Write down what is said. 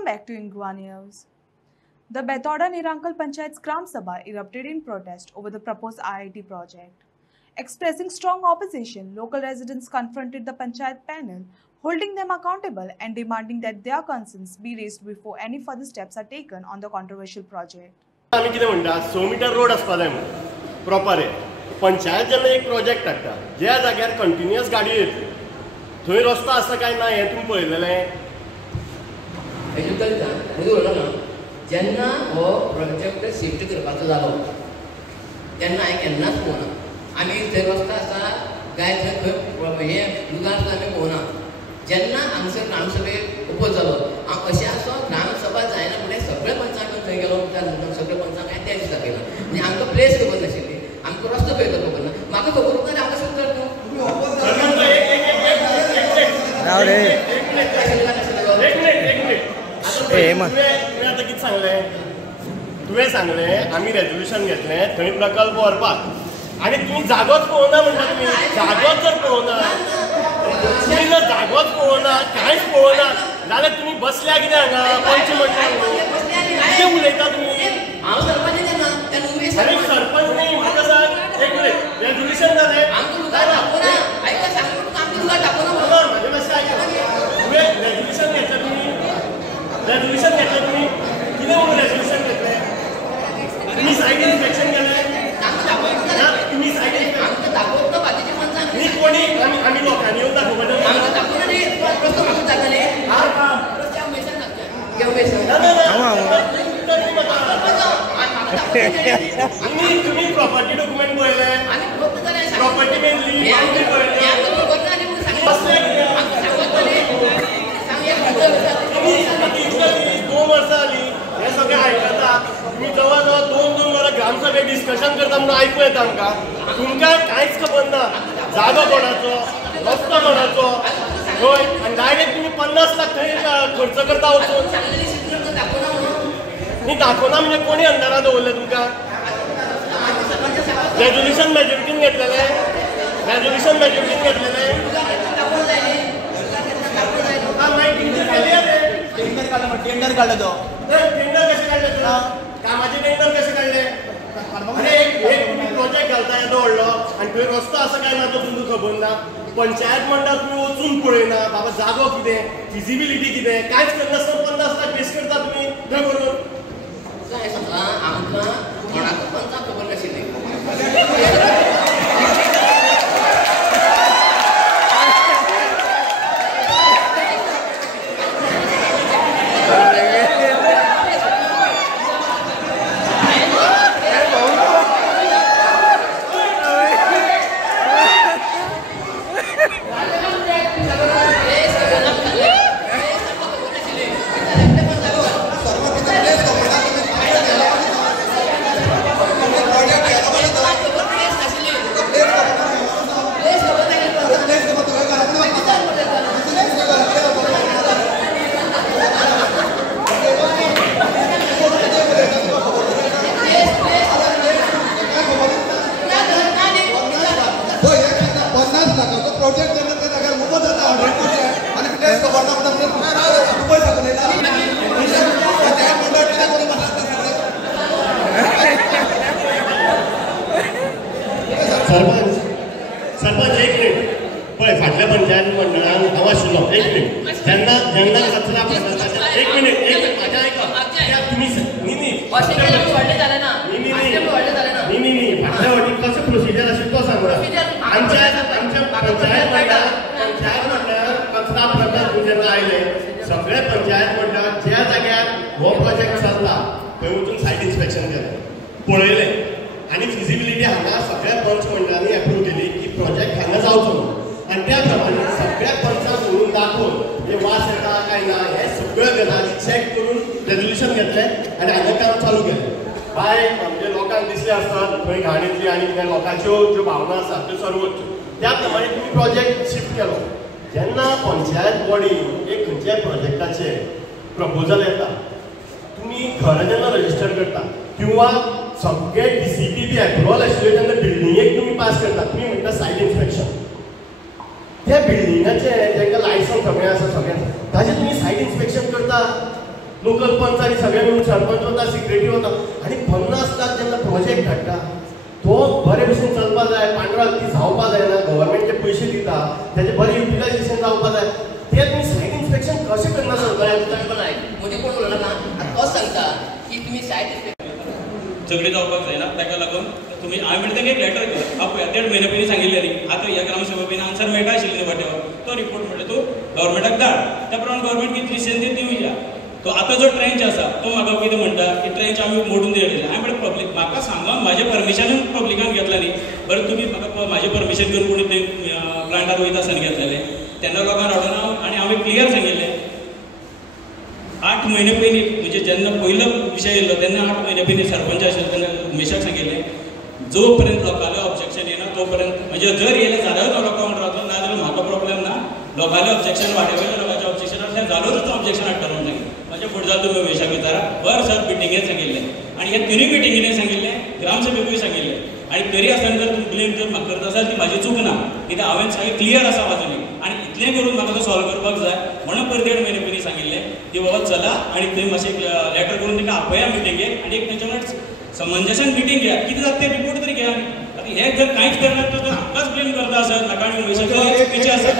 Welcome back to Ingwa News. The Bethoda Nirankal Panchayat's Gram Sabha erupted in protest over the proposed IIT project. Expressing strong opposition, local residents confronted the Panchayat panel, holding them accountable and demanding that their concerns be raised before any further steps are taken on the controversial project. आम्ही कितें म्हणटा 100 metre road आसपा जाय म्हणून proper panchayat जेन्ना एक project हाडटा ज्या जाग्यार कंटिन्युअस गाडयो येतल्यो थंय रस्तो आसा काय ना हें तुमी पळयलेलें जेन्ना हो प्रोजेक्ट शिफ्ट करपाचो जालो तेन्ना हांवें केन्नाच पळोवना आमी थंय रस्तो आसा काय थंय हे दुकान आसा आमी पळोवना जेन्ना हांगसर ग्रामसभेक उपोज जालो हांव अशें आसो ग्रामसभा जायना म्हणल्यार सगळे पंचांक थंय गेलो सगळे पंचांक हांवें तेंच दाखयला म्हणजे आमकां प्लेस खबर नाशिल्ली आमकां रस्तो खंय तो खबर ना म्हाका खबर उरता आमकां सुद्दां तुवें सांगलें आमी रेजोल्यूशन घेतलें थंय प्रकल्प व्हरपाक आनी तुमी जागोच पळोवना म्हणटा तुमी जागोच जर पळोवना तुमी जर जागोच पळोवना कांयच पळोवना जाल्यार तुमी बसल्या कितें हांगा पंच म्हणटा कितें उलयता तुमी हांव सरपंच आनी सरपंच न्ही म्हाका सांग एक मिनीट रेजोल्यूशन जालें म्हाजें मातशें आयका तुवें रेजोल्यूशन घेतलें तुमी कितें म्हणून रेजोल्यूशन घेतलें तुमी सायट इन्स्पेक्शन केलें तुमी सायट इन्स्पेक्शन न्ही कोणी आमी लोकांनी येवन दाखोवपाचें तुमी प्रॉपर्टी डॉक्युमेंट पळयले प्रॉपर्टी मेनली दोन वर्सां जालीं हें सगळें आयकता तुमी जवळ जवळ दोन वरां ग्रामसभेक डिस्कशन करता म्हणून आयकूं येता आमकां तुमकां कांयच खबर ना जागो कोणाचो रस्तो कोणाचो हय आनी डायरेक्ट तुमी 50 लाख थंय खर्च करता वचून न्ही दाखोवना म्हणजे कोणी अंधारां दवरलें तुमकां रेजोल्यूशन मेजॉरिटीन घेतलेलें टेंडर काढला तो टेंडर कशें काडलें कामाचें टेंडर कशें काडलें अरे एक तुमी प्रोजेक्ट घालता येदो व्हडलो आनी थंय रस्तो आसा काय ना तो तुमकां खबर ना पंचायत मंडळ तुमी वचून पळयना बाबा जागो कितें फिजिबिलिटी कितें कांयच करनासतना 50 लाख वेस्ट करता तुमी थंय व्हरून आमकां कोणाकूच पंचांक खबर नाशिल्ली सरपंच एक मिनिट पळय फाटल्या पंचायत मंडळान हांव आशिल्लो एक मिनिट जेन्ना कचरा प्रकल्पाचें एक मिनिट म्हाजें आयका तुमी न्ही फाटल्या वाटेक कसो प्रोसिजर आशिल्लो तो सांग आमच्या पंचायत मंडळान कचरा प्रकल्प जेन्ना आयले सगळे पंचायत मंडळ ज्या जाग्यार हो प्रोजेक्ट चलता थंय वचून सायट इन्स्पेक्शन केलें पळयलें आनी फिजिबिलिटी हांगा सगळ्या पंच मंडळांनी एप्रूव केली की प्रोजेक्ट हांगा जावचो म्हणून आनी त्या प्रमाणे सगळ्या पंचांक व्हरून दाखोवन हे वास येता काय ना हे सगळ्यो गजाली चॅक करून रेजोल्यूशन घेतलें आनी हांगा काम चालू केलें बाय म्हणजे लोकांक दिसलें आसतात खंय घाण येतली आनी कितें लोकांच्यो ज्यो भावना आसात त्यो सर्वोच्च त्या प्रमाणे तुमी प्रोजेक्ट शिफ्ट केलो जेन्ना पंचायत बॉडी एक खंयच्याय प्रोजेक्टाचेर प्रपोजल येता तुमी घर जेन्ना रजिस्टर करता किंवा सगळे DCP बी एप्रुवल आशिल्ल्यो जेन्ना बिल्डिंगेक तुमी पास करता तुमी म्हणटा सायट इन्स्पेक्शन त्या बिल्डिंगाचे जेंका लायसन्स सगळें आसा सगळें ताजें तुमी सायट इन्स्पेक्शन करता लोकल पंच आनी सगळे मिळून सरपंच वता सिक्रेटरी वता आनी 50 लाख जेन्ना प्रोजेक्ट हाडटा तो बरे भशेन चलपा जाय पांढरा ती जावपा जायना गव्हर्मेंट जे पयशे दिता तेजे बरें युटिलायझेशन जावपा जाय ते तुमी सायट इन्स्पेक्शन कशें करना सर मोदी कोण उलयना ना आतां तोच सांगता की तुमी सायट झगडी जावपाक जायना ताका लागून तुमी हांवें म्हणटा ताका एक लेटर कर आप 1.5 म्हयने पयलीं सांगिल्लें न्ही आतां ह्या ग्रामसभा पयलीं आन्सर मेळटा आशिल्लें न्ही वाटेवर तो रिपोर्ट म्हणटा तूं गव्हर्मेंटाक धाड त्या प्रमाणे गव्हर्मेंट कितें डिसिजन ती दिवया तो आतां जो ट्रेंच आसा तो म्हाका कितें म्हणटा की ट्रेंच आमी मोडून दिले हांवें म्हणलें पब्लीक म्हाका सांगा म्हाजें परमिशनूच पब्लिकान घेतलां न्ही बरें तुमी म्हाका म्हाजें परमिशन घेवन कोणी थंय प्लांटार वयता आसतना घेतलेलें तेन्ना लोकांक हाडून हांव आनी हांवें क्लियर सांगिल्लें 8 म्हयने पयलीं म्हणजे जेन्ना पयलो विशय येयलो तेन्ना 8 म्हयने पयलीं सरपंच आशिल्लो तेन्ना उमेशाक सांगिल्लें जो पर्यंत लोकांलें ऑब्जेक्शन येना तो पर्यंत म्हणजे जर येयलें जाल्यारूच हांव लोकांक रावतलो ना जाल्यार म्हाका प्रॉब्लेम ना लोकांलें ऑब्जेक्शन वाड्यावयल्या लोकांचें ऑब्जेक्शन आसलें जाल्यारूच तो ऑब्जेक्शन हाडटलो म्हणून सांगिल्लें म्हाजें फुडें जालें तुमी उमेशाक विचारा बरें सर मिटिंगेंत सांगिल्लें आनी ह्या तिनूय मिटिंगेंत सांगिल्लें ग्रामसभेकूय सांगिल्लें आनी तरी आसतना जर तुमी ब्लेम जर म्हाका करता आसात ती म्हाजी चूक ना कित्याक हांवें सगळें क्लियर आसा वाचून आनी इतलें करून म्हाका तो सॉल्व करपाक जाय म्हणून परत 1.5 म्हयने पयलीं सांगिल्लें की बाबा चला आनी थंय मातशें लेटर करून तिका आपया मिटिंगेक आनी एक तेच्या वांगडा समंजसान मिटींग घेया कितें जाता तें रिपोर्ट तरी घेया आतां हे जर कांयच करना तर आमकांच ब्लेम करता आसत म्हाका आनी उमेशाक चुकीचें आसा